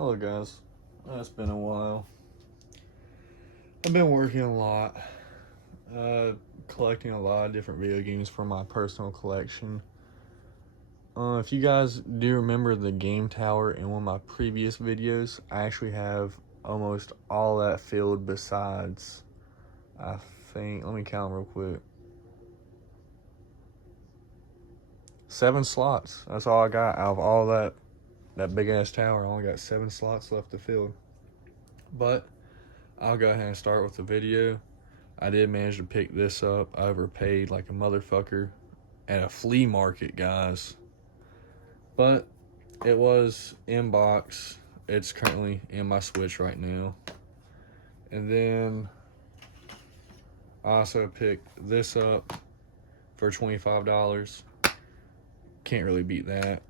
Hello guys, it's been a while. I've been working a lot, collecting a lot of different video games for my personal collection. If you guys do remember the game tower in one of my previous videos, I actually have almost all that filled besides, I think, let me count real quick. 7 slots. That's all I got out of all that big ass tower. I only got 7 slots left to fill. But I'll go ahead and start with the video. I did manage to pick this up. I overpaid like a motherfucker at a flea market, guys. But it was in box. It's currently in my Switch right now. And then I also picked this up for $25. Can't really beat that.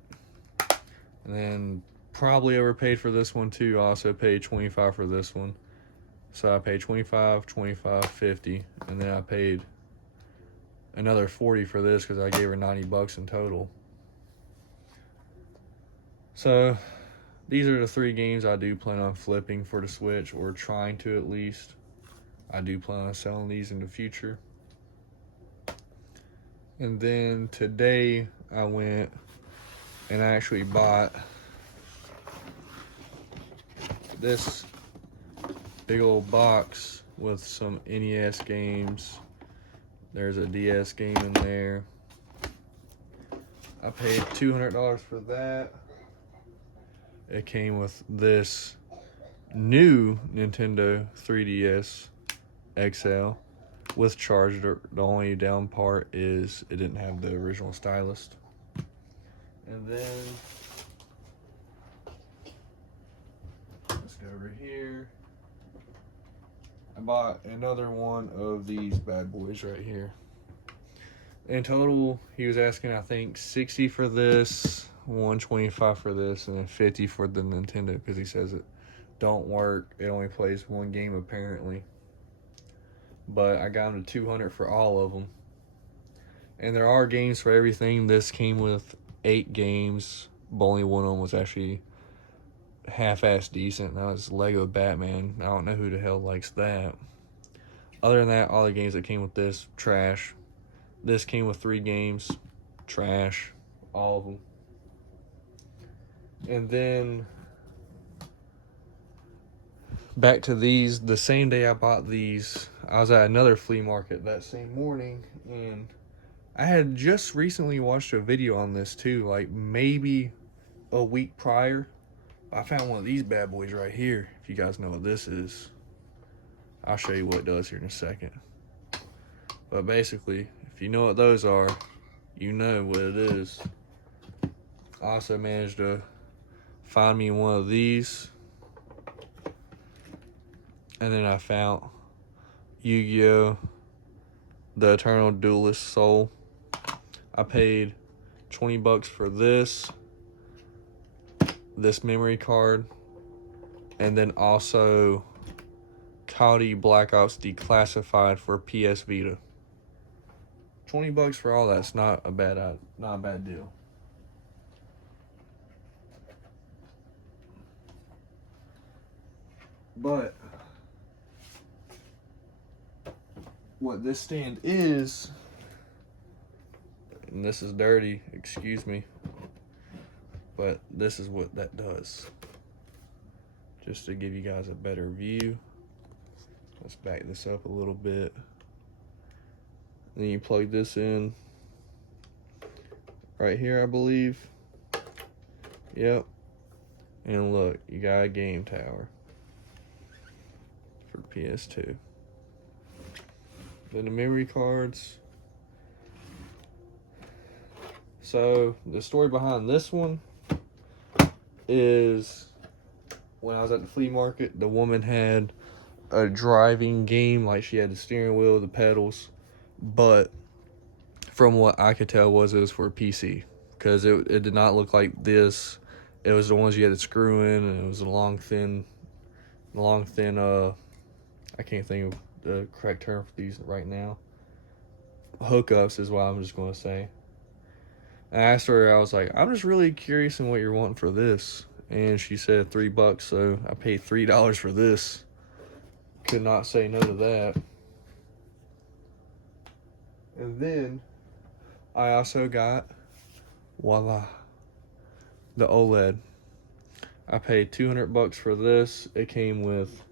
And then probably overpaid for this one too. I also paid $25 for this one. So I paid $25, $25, $50, and then I paid another $40 for this because I gave her $90 in total. So these are the 3 games I do plan on flipping for the Switch, or trying to at least. I do plan on selling these in the future. And then today I went and I actually bought this big old box with some NES games. There's a DS game in there. I paid $200 for that. It came with this new Nintendo 3DS XL with charger. The only down part is it didn't have the original stylus. And then let's go over here. I bought another one of these bad boys right here. In total, he was asking, I think, $60 for this, $125 for this, and then $50 for the Nintendo, because he says it don't work. It only plays one game apparently. But I got him to $200 for all of them. And there are games for everything. This came with 8 games, but only one of them was actually half-ass decent. That was Lego Batman. I don't know who the hell likes that. Other than that, all the games that came with this, trash. This came with 3 games, trash, all of them. And then back to these. The same day I bought these, I was at another flea market that same morning, and I had just recently watched a video on this too, like maybe a week prior. I found one of these bad boys right here. If you guys know what this is, I'll show you what it does here in a second. But basically, if you know what those are, you know what it is. I also managed to find me one of these. And then I found Yu-Gi-Oh! The Eternal Duelist Soul. I paid $20 for this memory card, and then also Call of Duty Black Ops Declassified for PS Vita. $20 for all that's not a bad deal. But what this stand is, and this is dirty, excuse me, but this is what that does. Just to give you guys a better view, let's back this up a little bit. Then you plug this in right here, I believe. Yep. And look, you got a game tower for PS2. Then the memory cards. So the story behind this one is, when I was at the flea market, the woman had a driving game, like she had the steering wheel, the pedals, but from what I could tell it was for a PC, because it did not look like this. It was the ones you had to screw in, and it was a long thin I can't think of the correct term for these right now. Hookups is what I'm just going to say. And I asked her, I was like, I'm just really curious in what you're wanting for this. and she said $3, so I paid $3 for this. Could not say no to that. And then I also got, voila, the OLED. I paid $200 for this. It came with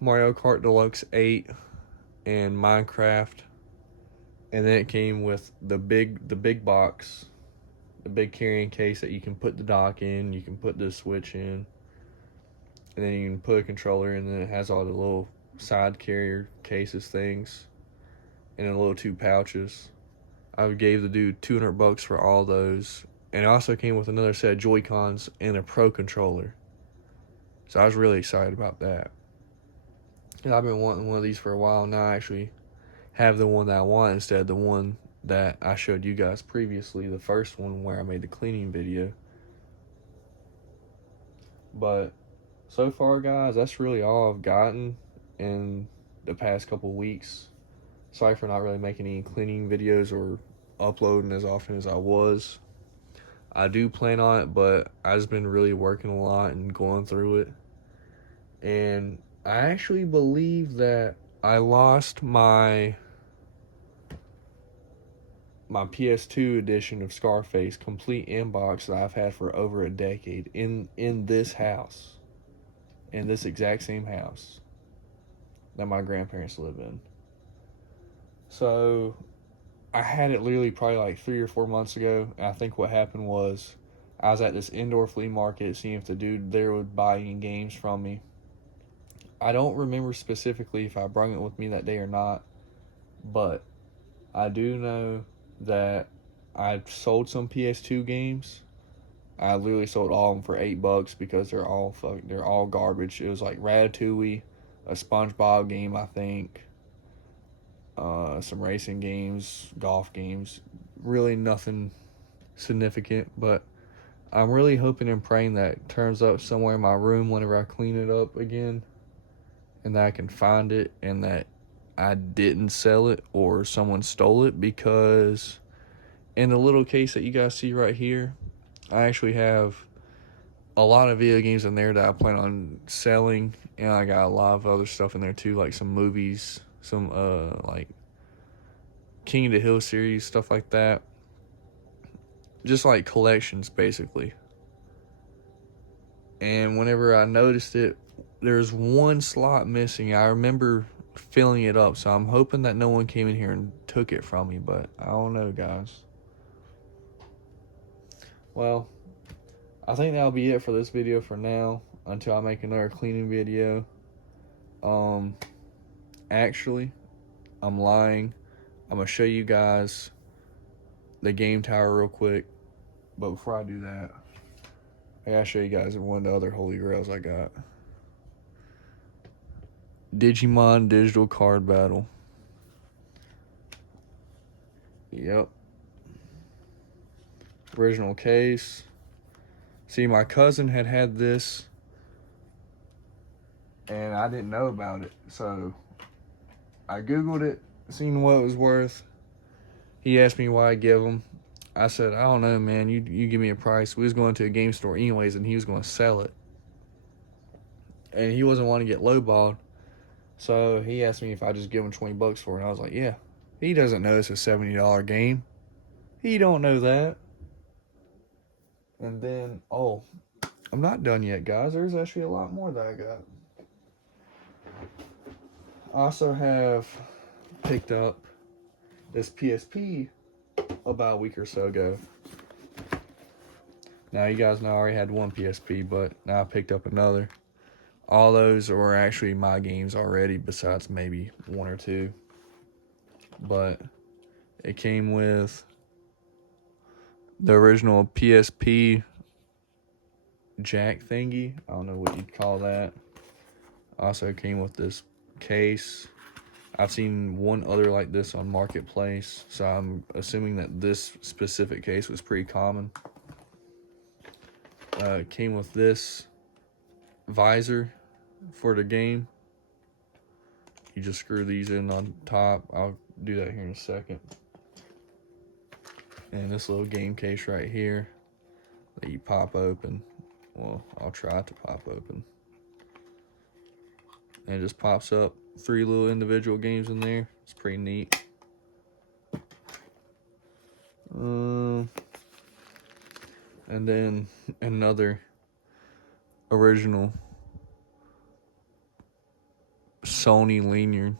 Mario Kart Deluxe 8 and Minecraft, and then it came with the big box, the big carrying case that you can put the dock in, you can put the Switch in, and then you can put a controller in, and then it has all the little side carrier cases things, and then little 2 pouches. I gave the dude $200 for all those, and it also came with another set of Joy-Cons and a Pro controller. So I was really excited about that. And I've been wanting one of these for a while. Now I actually have the one that I want instead of the one that I showed you guys previously, the first one where I made the cleaning video. But so far, guys, that's really all I've gotten in the past couple weeks. Sorry for not really making any cleaning videos or uploading as often as I was. I do plan on it, but I've just been really working a lot and going through it. And I actually believe that I lost my PS2 edition of Scarface complete inbox that I've had for over a decade in this house, in this exact same house that my grandparents live in. So I had it literally probably like 3 or 4 months ago, and I think what happened was I was at this indoor flea market seeing if the dude there would buy any games from me. I don't remember specifically if I brought it with me that day or not, but I do know that I sold some PS2 games. I literally sold all of them for $8 because they're all garbage. It was like Ratatouille, a SpongeBob game, I think, some racing games, golf games. Really nothing significant, but I'm really hoping and praying that it turns up somewhere in my room whenever I clean it up again, and that I can find it, and that I didn't sell it or someone stole it, because in the little case that you guys see right here, I actually have a lot of video games in there that I plan on selling, and I got a lot of other stuff in there too, like some movies, some like King of the Hill series, stuff like that. Just like collections, basically. And whenever I noticed it, there's one slot missing. I remember filling it up, so I'm hoping that no one came in here and took it from me, but I don't know, guys. Well, I think that'll be it for this video for now, until I make another cleaning video. Actually, I'm lying. I'm gonna show you guys the game tower real quick, but before I do that, I gotta show you guys one of the other holy grails I got. Digimon Digital Card Battle. Yep. Original case. See, my cousin had this, and I didn't know about it, so I googled it, seen what it was worth. He asked me why I give him. I said, I don't know, man. You give me a price. We was going to a game store anyways, and he was going to sell it, and he wasn't wanting to get lowballed. So he asked me if I just give him $20 for it. And I was like, yeah. He doesn't know it's a $70 game. He don't know that. And then, oh, I'm not done yet, guys. There's actually a lot more that I got. I also have picked up this PSP about a week or so ago. Now, you guys know I already had one PSP, but now I picked up another. All those were actually my games already, besides maybe one or two. But it came with the original PSP jack thingy. I don't know what you'd call that. Also came with this case. I've seen one other like this on Marketplace, so I'm assuming that this specific case was pretty common. It came with this visor for the game. You just screw these in on top. I'll do that here in a second. And this little game case right here that you pop open. Well, I'll try to pop open. And it just pops up 3 little individual games in there. It's pretty neat. And then another original Sony lanyard.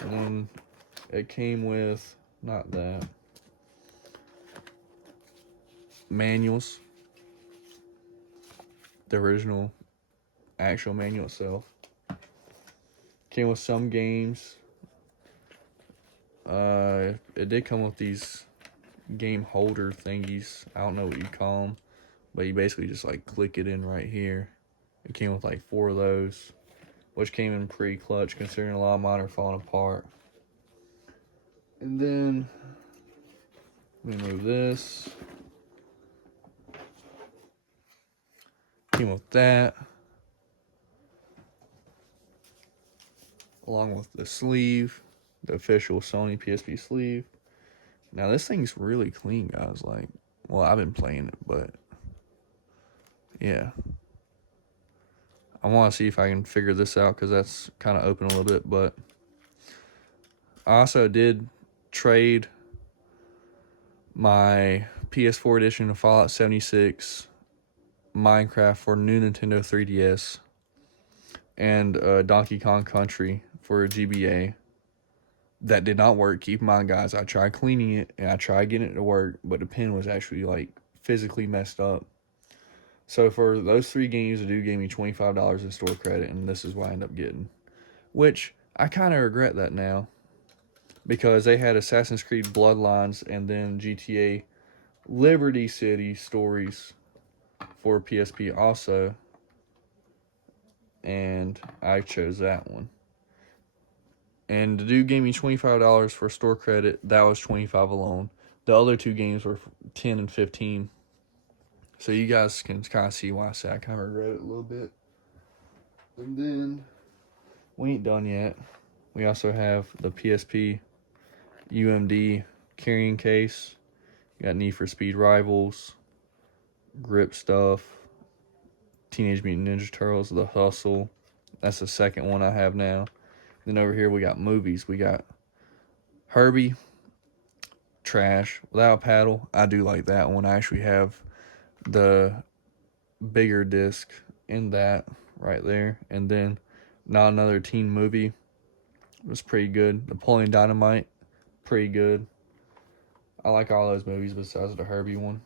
And then it came with, not that, manuals. The original actual manual itself. Came with some games. It did come with these game holder thingies. I don't know what you call them, but you basically just like click it in right here. It came with like 4 of those, which came in pretty clutch considering a lot of mine are falling apart. And then let me move this. Came with that, along with the sleeve, the official Sony PSP sleeve. Now this thing's really clean, guys. Like, well, I've been playing it, but yeah. I want to see if I can figure this out because that's kind of open a little bit, but I also did trade my PS4 edition of Fallout 76, Minecraft for new Nintendo 3DS, and Donkey Kong Country for a GBA. That did not work. Keep in mind, guys, I tried cleaning it and I tried getting it to work, but the pin was actually like physically messed up. So for those 3 games, the dude gave me $25 in store credit, and this is what I ended up getting. Which I kind of regret that now, because they had Assassin's Creed Bloodlines and then GTA Liberty City Stories for PSP also, and I chose that one. And the dude gave me $25 for store credit. That was $25 alone. The other 2 games were $10 and $15. So you guys can kind of see why I say I kind of regret it a little bit. And then we ain't done yet. We also have the PSP UMD carrying case. You got Need for Speed Rivals, Grip Stuff, Teenage Mutant Ninja Turtles, The Hustle. That's the second one I have now. Then over here we got movies. We got Herbie, trash, without a paddle. I do like that one. I actually have the bigger disc in that right there. And then Not Another Teen Movie was pretty good. Napoleon Dynamite, pretty good. I like all those movies besides the Herbie one.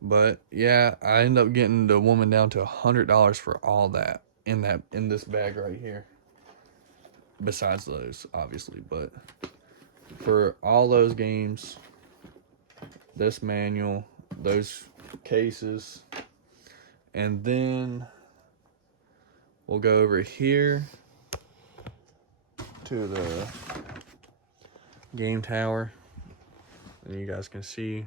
But yeah, I ended up getting the woman down to $100 for all that in this bag right here. Besides those, obviously, but for all those games, this manual, those cases, and then we'll go over here to the game tower, and you guys can see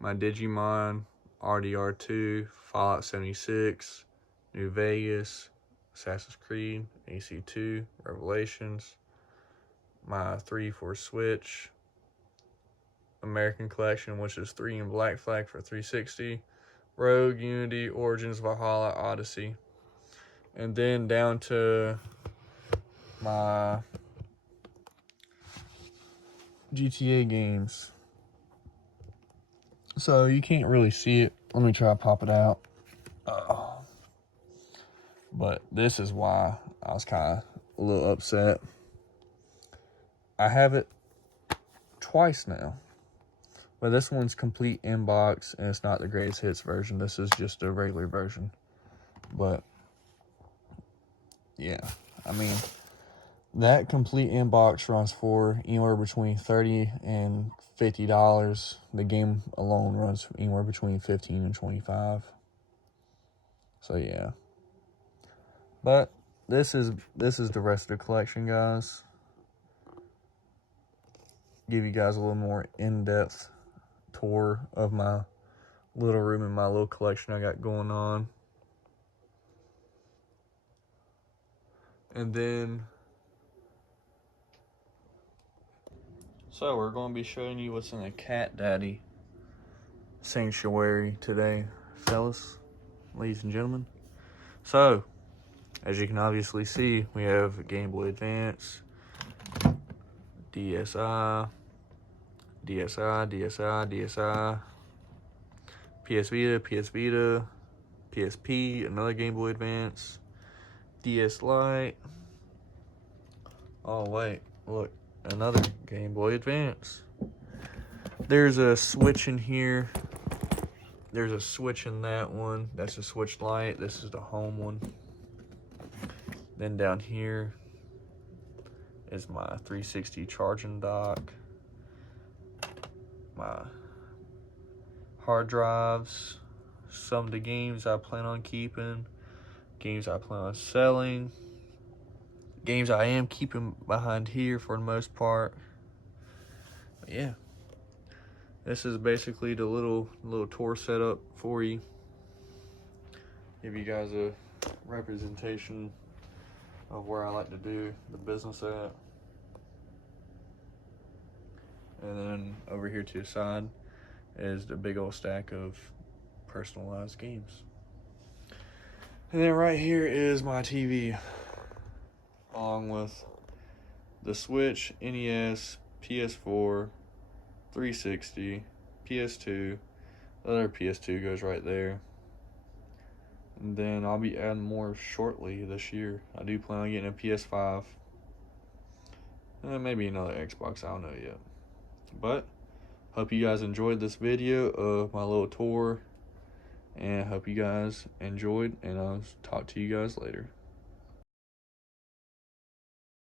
my Digimon, RDR2, Fallout 76, New Vegas, Assassin's Creed, AC2, Revelations, my 3 for Switch, American Collection, which is 3 in Black Flag for 360, Rogue, Unity, Origins, Valhalla, Odyssey, and then down to my GTA games. So you can't really see it. Let me try to pop it out. But this is why I was kind of a little upset. I have it twice now. But this one's complete inbox, and it's not the greatest hits version. This is just a regular version. But yeah, I mean, that complete inbox runs for anywhere between $30 and $50. The game alone runs anywhere between $15 and $25. So yeah. But this is the rest of the collection, guys. Give you guys a little more in-depth tour of my little room and my little collection I got going on. And then So we're going to be showing you what's in the Cat Daddy sanctuary today, fellas, ladies and gentlemen. So, as you can obviously see, we have Game Boy Advance, DSi, PS Vita, PSP, another Game Boy Advance, DS Lite. Oh wait, look, another Game Boy Advance. There's a Switch in here. There's a Switch in that one. That's a Switch Lite. This is the home one. Then down here is my 360 charging dock. My hard drives. Some of the games I plan on keeping. Games I plan on selling. Games I am keeping behind here for the most part. But yeah. This is basically the little tour setup for you. Give you guys a representation of where I like to do the business at. And then over here to the side is the big old stack of personalized games. And then right here is my TV, along with the Switch, NES, PS4, 360, ps2, the other ps2 goes right there. And then I'll be adding more shortly this year. I do plan on getting a PS5 and maybe another Xbox, I don't know yet. But hope you guys enjoyed this video of my little tour, and hope you guys enjoyed, and I'll talk to you guys later.